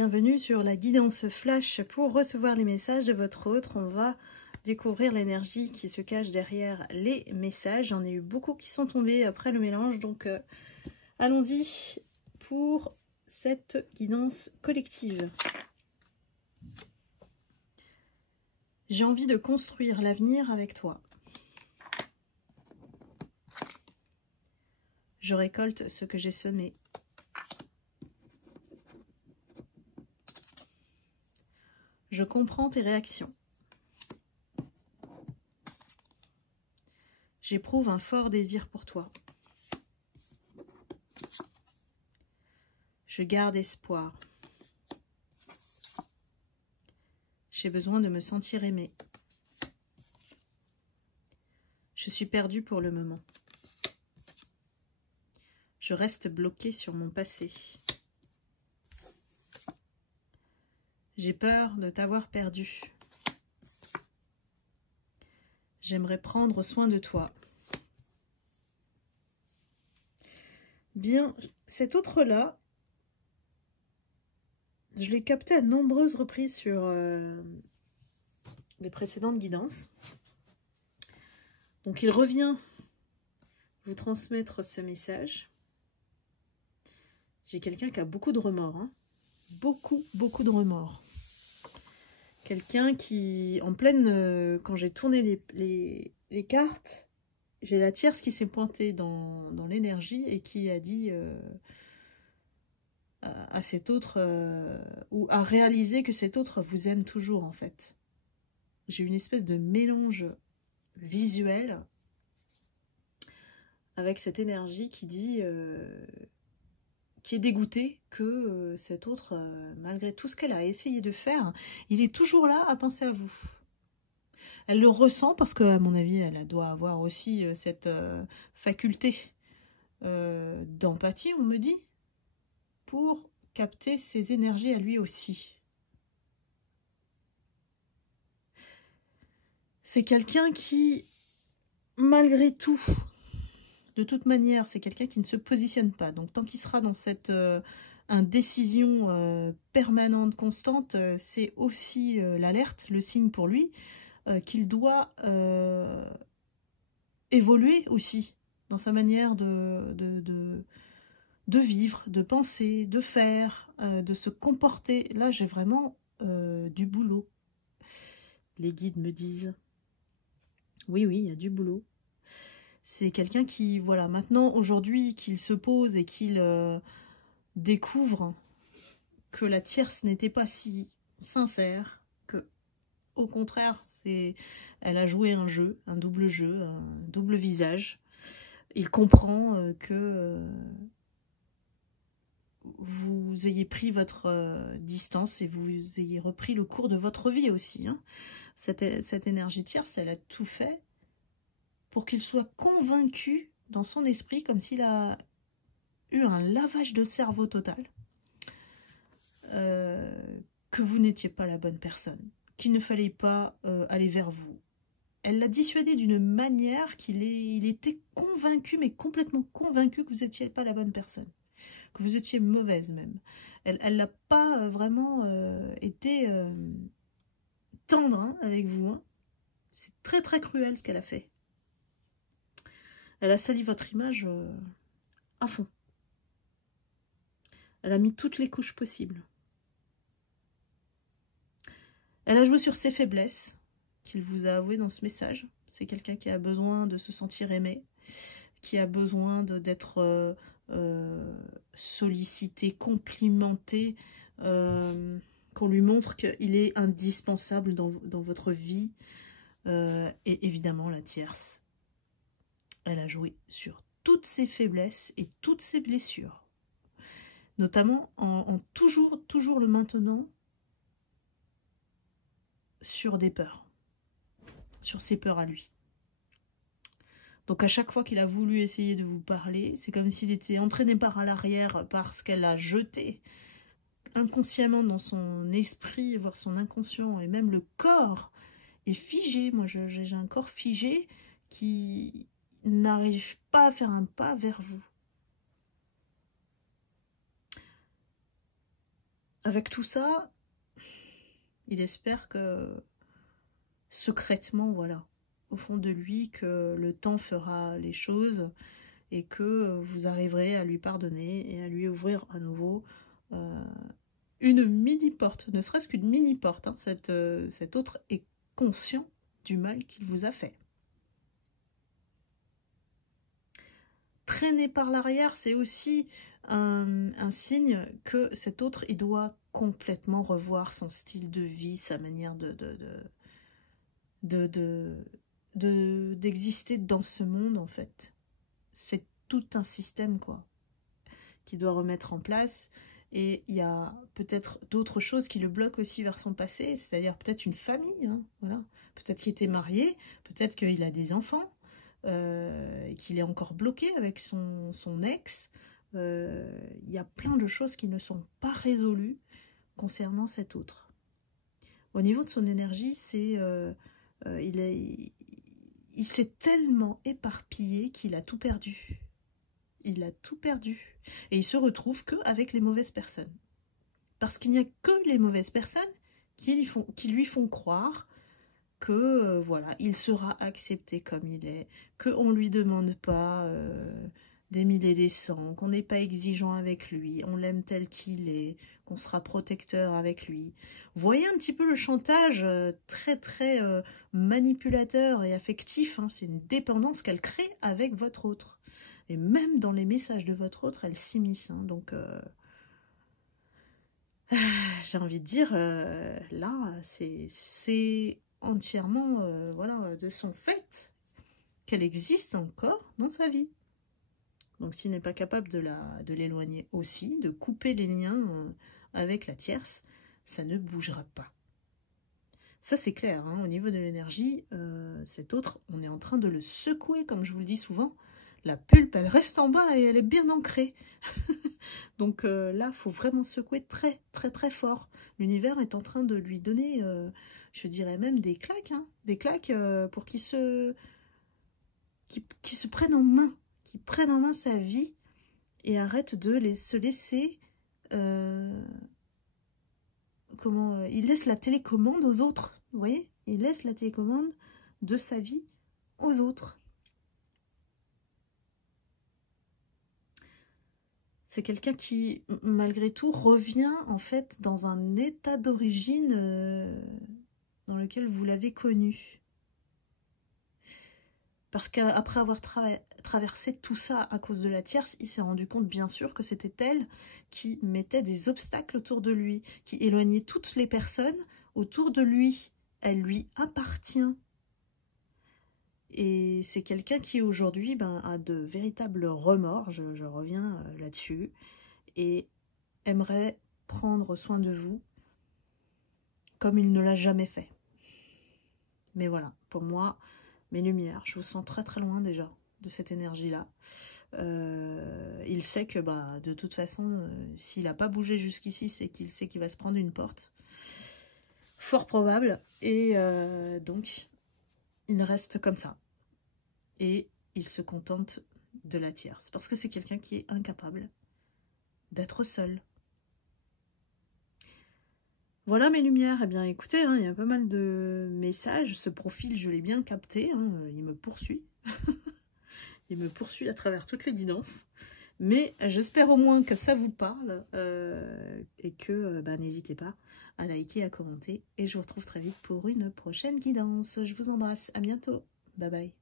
bienvenue sur la guidance flash pour recevoir les messages de votre autre. On va découvrir l'énergie qui se cache derrière les messages. J'en ai eu beaucoup qui sont tombés après le mélange, donc allons-y pour cette guidance collective. J'ai envie de construire l'avenir avec toi. Je récolte ce que j'ai semé. Je comprends tes réactions. J'éprouve un fort désir pour toi. Je garde espoir. J'ai besoin de me sentir aimée. Je suis perdue pour le moment. Je reste bloquée sur mon passé. J'ai peur de t'avoir perdu. J'aimerais prendre soin de toi. Bien, cet autre-là, je l'ai capté à de nombreuses reprises sur les précédentes guidances. Donc il revient vous transmettre ce message. J'ai quelqu'un qui a beaucoup de remords. Hein. Beaucoup de remords. Quelqu'un qui, en pleine, quand j'ai tourné les cartes, j'ai la tierce qui s'est pointée dans l'énergie et qui a dit à cet autre, ou à réaliser que cet autre vous aime toujours en fait. J'ai une espèce de mélange visuel avec cette énergie qui dit, qui est dégoûté que cet autre, malgré tout ce qu'elle a essayé de faire, il est toujours là à penser à vous. Elle le ressent parce que, à mon avis, elle doit avoir aussi cette faculté d'empathie, on me dit, pour capter ses énergies à lui aussi. C'est quelqu'un qui, malgré tout, de toute manière, c'est quelqu'un qui ne se positionne pas. Donc, tant qu'il sera dans cette indécision permanente, constante, c'est aussi l'alerte, le signe pour lui, qu'il doit évoluer aussi dans sa manière de vivre, de penser, de faire, de se comporter. Là, j'ai vraiment du boulot. Les guides me disent. Oui, il y a du boulot. C'est quelqu'un qui, voilà, maintenant, aujourd'hui, qu'il se pose et qu'il découvre que la tierce n'était pas si sincère, que, au contraire, elle a joué un jeu, un double visage. Il comprend que vous ayez pris votre distance et vous ayez repris le cours de votre vie aussi. Hein. Cette énergie tierce, elle a tout fait pour qu'il soit convaincu dans son esprit, comme s'il a eu un lavage de cerveau total, que vous n'étiez pas la bonne personne, qu'il ne fallait pas aller vers vous. Elle l'a dissuadé d'une manière il était convaincu, mais complètement convaincu que vous n'étiez pas la bonne personne, que vous étiez mauvaise même. Elle n'a pas vraiment été tendre hein, avec vous. Hein. C'est très cruel ce qu'elle a fait. Elle a sali votre image à fond. Elle a mis toutes les couches possibles. Elle a joué sur ses faiblesses qu'il vous a avouées dans ce message. C'est quelqu'un qui a besoin de se sentir aimé, qui a besoin d'être sollicité, complimenté, qu'on lui montre qu'il est indispensable dans votre vie. Et évidemment, la tierce. Elle a joué sur toutes ses faiblesses et toutes ses blessures. Notamment en toujours le maintenant sur des peurs. Sur ses peurs à lui. Donc à chaque fois qu'il a voulu essayer de vous parler, c'est comme s'il était entraîné par l'arrière parce qu'elle a jeté inconsciemment dans son esprit, voire son inconscient, et même le corps est figé. Moi j'ai un corps figé qui n'arrive pas à faire un pas vers vous. avec tout ça, il espère que secrètement, voilà, au fond de lui, que le temps fera les choses et que vous arriverez à lui pardonner et à lui ouvrir à nouveau une mini-porte, ne serait-ce qu'une mini-porte. Hein, cet autre est conscient du mal qu'il vous a fait. Traîner par l'arrière, c'est aussi un signe que cet autre, il doit complètement revoir son style de vie, sa manière d'exister dans ce monde, en fait. C'est tout un système, quoi, qu'il doit remettre en place. Et il y a peut-être d'autres choses qui le bloquent aussi vers son passé, c'est-à-dire peut-être une famille, hein, voilà. Peut-être qu'il était marié, peut-être qu'il a des enfants, et qu'il est encore bloqué avec son ex. Il y a plein de choses qui ne sont pas résolues concernant cet autre. Au niveau de son énergie, il s'est tellement éparpillé qu'il a tout perdu. Il a tout perdu. Et il se retrouve qu'avec les mauvaises personnes. Parce qu'il n'y a que les mauvaises personnes qui lui font croire que voilà, il sera accepté comme il est, qu'on ne lui demande pas des mille et des cents, qu'on n'est pas exigeant avec lui, on l'aime tel qu'il est, qu'on sera protecteur avec lui. Voyez un petit peu le chantage très très manipulateur et affectif, hein, c'est une dépendance qu'elle crée avec votre autre. Et même dans les messages de votre autre, elle s'immisce. Hein, donc, j'ai envie de dire, là, c'est entièrement voilà, de son fait qu'elle existe encore dans sa vie. Donc, s'il n'est pas capable de l'éloigner aussi, de couper les liens avec la tierce, ça ne bougera pas. Ça, c'est clair. Hein, au niveau de l'énergie, cet autre, on est en train de le secouer, comme je vous le dis souvent. La pulpe, elle reste en bas et elle est bien ancrée. Donc là, il faut vraiment secouer très, très, très fort. L'univers est en train de lui donner, je dirais même des claques. Hein, des claques pour qu'il se prenne en main. Qu'il prenne en main sa vie et arrête de se laisser... il laisse la télécommande aux autres. Vous voyez? Il laisse la télécommande de sa vie aux autres. C'est quelqu'un qui, malgré tout, revient en fait dans un état d'origine dans lequel vous l'avez connu. Parce qu'après avoir traversé tout ça à cause de la tierce, il s'est rendu compte bien sûr que c'était elle qui mettait des obstacles autour de lui, qui éloignait toutes les personnes autour de lui. Elle lui appartient. Et c'est quelqu'un qui aujourd'hui a de véritables remords, je reviens là-dessus, et aimerait prendre soin de vous comme il ne l'a jamais fait. Mais voilà, pour moi, mes lumières, je vous sens très très loin déjà de cette énergie-là. Il sait que de toute façon, s'il n'a pas bougé jusqu'ici, c'est qu'il sait qu'il va se prendre une porte. Fort probable. Et donc, il reste comme ça. Et il se contente de la tierce. Parce que c'est quelqu'un qui est incapable d'être seul. Voilà mes lumières. Eh bien écoutez, hein, il y a pas mal de messages. Ce profil, je l'ai bien capté. Hein, il me poursuit. Il me poursuit à travers toutes les guidances. Mais j'espère au moins que ça vous parle. Et que n'hésitez pas à liker, à commenter. Et je vous retrouve très vite pour une prochaine guidance. Je vous embrasse. À bientôt. Bye bye.